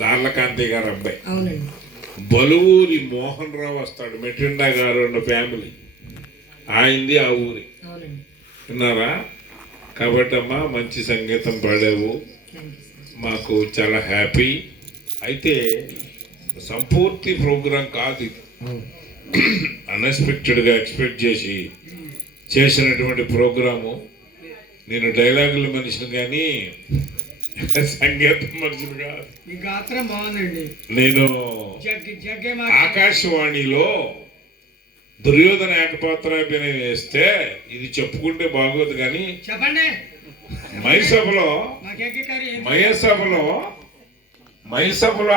దార్లకాంతి గారు అబ్బాయి. అవునండి. బలువూరి మోహన్ రావు వస్తాడు, మెటిండా గారు ఉన్న ఫ్యామిలీ ఆయనది ఆ ఊరి. విన్నారా? కాబట్టి అమ్మా మంచి సంగీతం పాడావు, మాకు చాలా హ్యాపీ. అయితే సంపూర్తి ప్రోగ్రాం కాదు ఇది, అన్ఎక్స్పెక్టెడ్గా ఎక్స్పెక్ట్ చేసి చేసినటువంటి ప్రోగ్రాము. నేను డైలాగుల మనిషిని కానీ సంగీతం మనిషిని కాదు. నేను ఆకాశవాణిలో దుర్యోధన ఏకపాత్రాభినయం వేస్తే ఇది చెప్పుకుంటే బాగోదు కానీ చెప్పండి. మైసభలో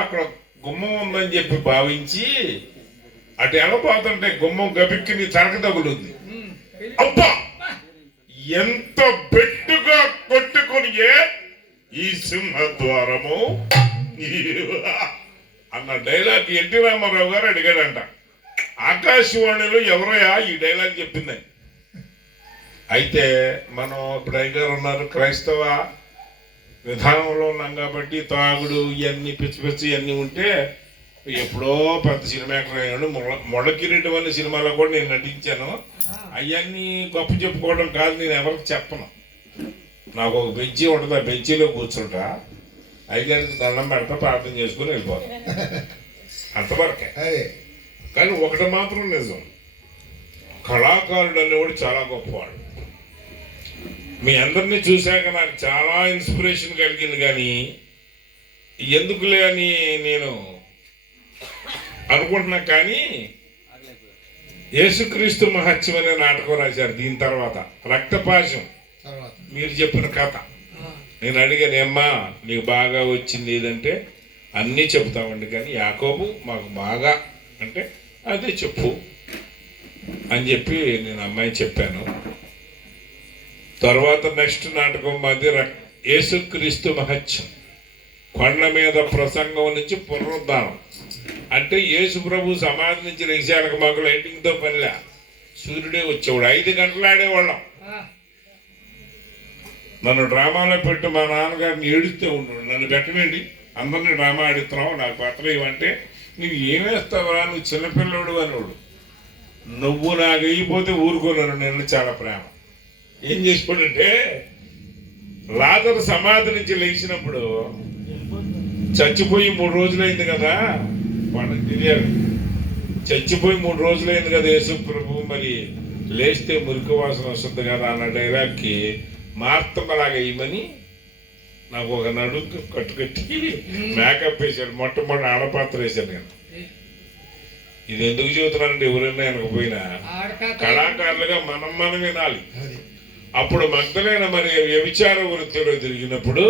అక్కడ గుమ్మం ఉందని చెప్పి భావించి అటు వెళ్ళబోతుంటే గుమ్మం గబిక్కి తనక తగులుంది. అబ్బా ఎంత బెట్టుగా కొట్టుకొని ఈ సింహద్వారము అన్న డైలాగ్ ఎన్టీ రామారావు గారు అడిగాడంట. ఆకాశవాణిలో ఎవరయ్యా ఈ డైలాగ్ చెప్పిందని. అయితే మనం ఇప్పుడు అయ్యగారు ఉన్నారు, క్రైస్తవ విధానంలో ఉన్నాం కాబట్టి తాగుడు ఇవన్నీ పిచ్చి పిచ్చి ఇవన్నీ ఉంటే ఎప్పుడో పెద్ద సినిమా యాక్టర్ అయ్యాడు. మొడకిరీటం అనే సినిమాలో కూడా నేను నటించాను. అవన్నీ గొప్ప చెప్పుకోవడం కాదు, నేను ఎవరికి చెప్పను. నాకు ఒక బెంచీ ఉంటుంది, ఆ బెంచీలో కూర్చుంటా, అయ్యగారికి దండం పెడతా, ప్రార్థన చేసుకుని వెళ్ళిపోతాం, అంతవరకే. కానీ ఒకటి మాత్రం నిజం, కళాకారుడు అనేవాడు చాలా గొప్పవాడు. మీ అందరినీ చూశాక నాకు చాలా ఇన్స్పిరేషన్ కలిగింది. కానీ ఎందుకులే అని నేను అనుకుంటున్నా. కానీ యేసుక్రీస్తు మహత్యం అనే నాటకం రాశారు. దీని తర్వాత రక్తపాశం, మీరు చెప్పిన కథ. నేను అడిగాను, ఏమ్మా నీకు బాగా వచ్చింది ఏదంటే అన్నీ చెప్తామండి, కానీ యాకోబు మాకు బాగా అంటే అదే చెప్పు అని చెప్పి నేను అమ్మాయి చెప్పాను. తర్వాత నెక్స్ట్ నాటకం మాది యేసుక్రీస్తు మహత్యం, కొండ మీద ప్రసంగం నుంచి పునరుద్ధానం. అంటే యేసు ప్రభు సమాధి నుంచి లేచాక మాకు లైటింగ్తో పనిలే, సూర్యుడే వచ్చేవాడు. 5 గంటలు ఆడేవాళ్ళం. నన్ను డ్రామాలో పెట్టి మా నాన్నగారిని ఏడుస్తూ ఉన్నాడు, నన్ను పెట్టమేంటి అందరినీ డ్రామా ఆడిస్తున్నావు, నాకు పాత్ర ఇవ్వంటే నువ్వు ఏమేస్తావరా, నువ్వు చిన్నపిల్లడు అనేవాడు. నువ్వు నాకు అయిపోతే ఊరుకోలేను, నేను చాలా ప్రేమ. ఏం చేసుకోడంటే లాజరు సమాధి నుంచి లేచినప్పుడు చచ్చిపోయి 3 రోజులైంది కదా, వాళ్ళకి తెలియాలి. చచ్చిపోయి 3 రోజులైంది కదా యేసు ప్రభు, మరి లేస్తే మురికి వాసన వస్తుంది కదా అన్న డైలాగ్కి మార్తమలాగా ఇవ్వమని నాకు ఒక నడుకు కట్టుకట్టి మేకప్ వేశాడు. మొట్టమొదటి ఆడపాత్ర వేశాను నేను. ఇది ఎందుకు చెబుతున్నానంటే ఎవరైనా వెనకపోయినా కళాకారులుగా మనం వినాలి. అప్పుడు మగ్ధలేన మరి వ్యభిచార వృత్తిలో తిరిగినప్పుడు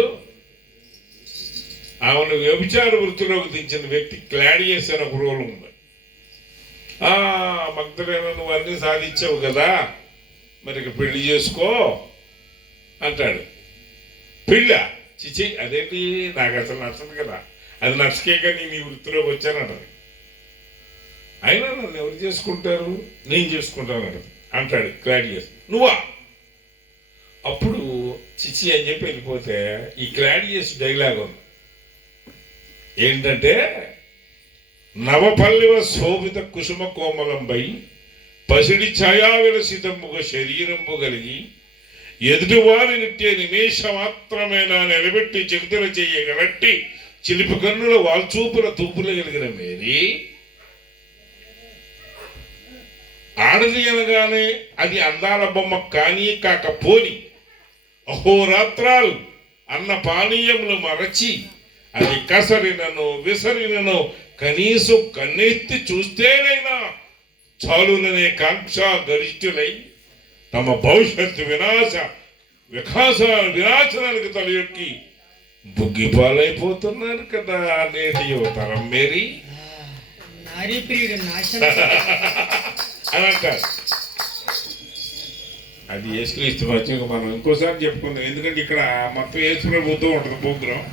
ఆమెను వ్యభిచార వృత్తిలోకి దించిన వ్యక్తి క్లాడియస్ అని ఒక రోల్ ఉంది. మగ్ధలేన నువ్వు అన్నీ సాధించావు కదా, మరి ఇక పెళ్లి చేసుకో అంటాడు. పెళ్ళ చిచి అదేంటి, నాకు అసలు నచ్చదు కదా, అది నచ్చకే కానీ నీ వృత్తిలోకి వచ్చానంటది. అయినా నన్ను ఎవరు చేసుకుంటారు, నేను చేసుకుంటాను అంటాడు క్లాడియస్. నువ్వా? అప్పుడు చిచి అని చెప్పి వెళ్ళిపోతే ఈ క్లాడియస్ డైలాగ్ ఉంది ఏంటంటే, నవపల్లివ శోభిత కుసుమ కోమలంపై పసిడి ఛాయా విలసితముగా శరీరంపు కలిగి ఎదుటివారి నిట్టే నిమేష మాత్రమేనా నిలబెట్టి చెకుతల చేయగలట్టి చిలిపి కన్నుల వాల్చూపుల తూపులు కలిగిన మేరీ, ఆడది అనగానే అది అందాల బొమ్మ కానీ కాకపోని అహోరాత్రాలు అన్న పానీయములు మరచి అది కసరినను విసరినను కనీసం కన్నెత్తి చూస్తేనైనా చాలుననే కాంక్ష గరిష్ఠులై తమ భవిష్యత్తు వినాశనానికి తలయొక్కి బుగ్గిపాలైపోతున్నారు కదా నేటి యువతరం మేరీ అని అంటారు. అది యేసుక్రీస్తు మధ్య మనం ఇంకోసారి చెప్పుకుందాం, ఎందుకంటే ఇక్కడ మొత్తం యేసు ప్రభుతో ఉంటుంది ప్రోగ్రాం.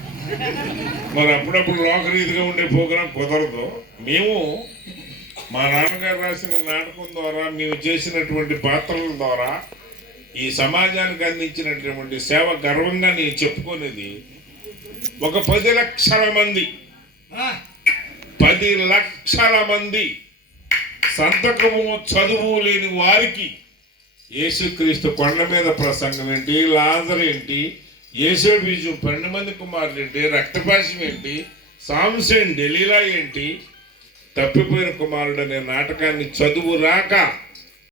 మరి అప్పుడప్పుడు లోకరీతిగా ఉండే ప్రోగ్రాం కుదరదు. మేము మా నాన్నగారు రాసిన నాటకం ద్వారా, మేము చేసినటువంటి పాత్రల ద్వారా ఈ సమాజానికి అందించినటువంటి సేవ గర్వంగా నేను చెప్పుకునేది ఒక 10 లక్షల మంది 10 లక్షల మంది సంతకము చదువు లేని వారికి యేసుక్రీస్తు కొండ మీద ప్రసంగం ఏంటి, లాజరు ఏంటి, యేసేబీజు 12 మంది కుమారులు ఏంటి, రక్తపాశం ఏంటి, సాంసన్ డెలీలా ఏంటి, తప్పిపోయిన కుమారుడు అనే నాటకాన్ని చదువు రాక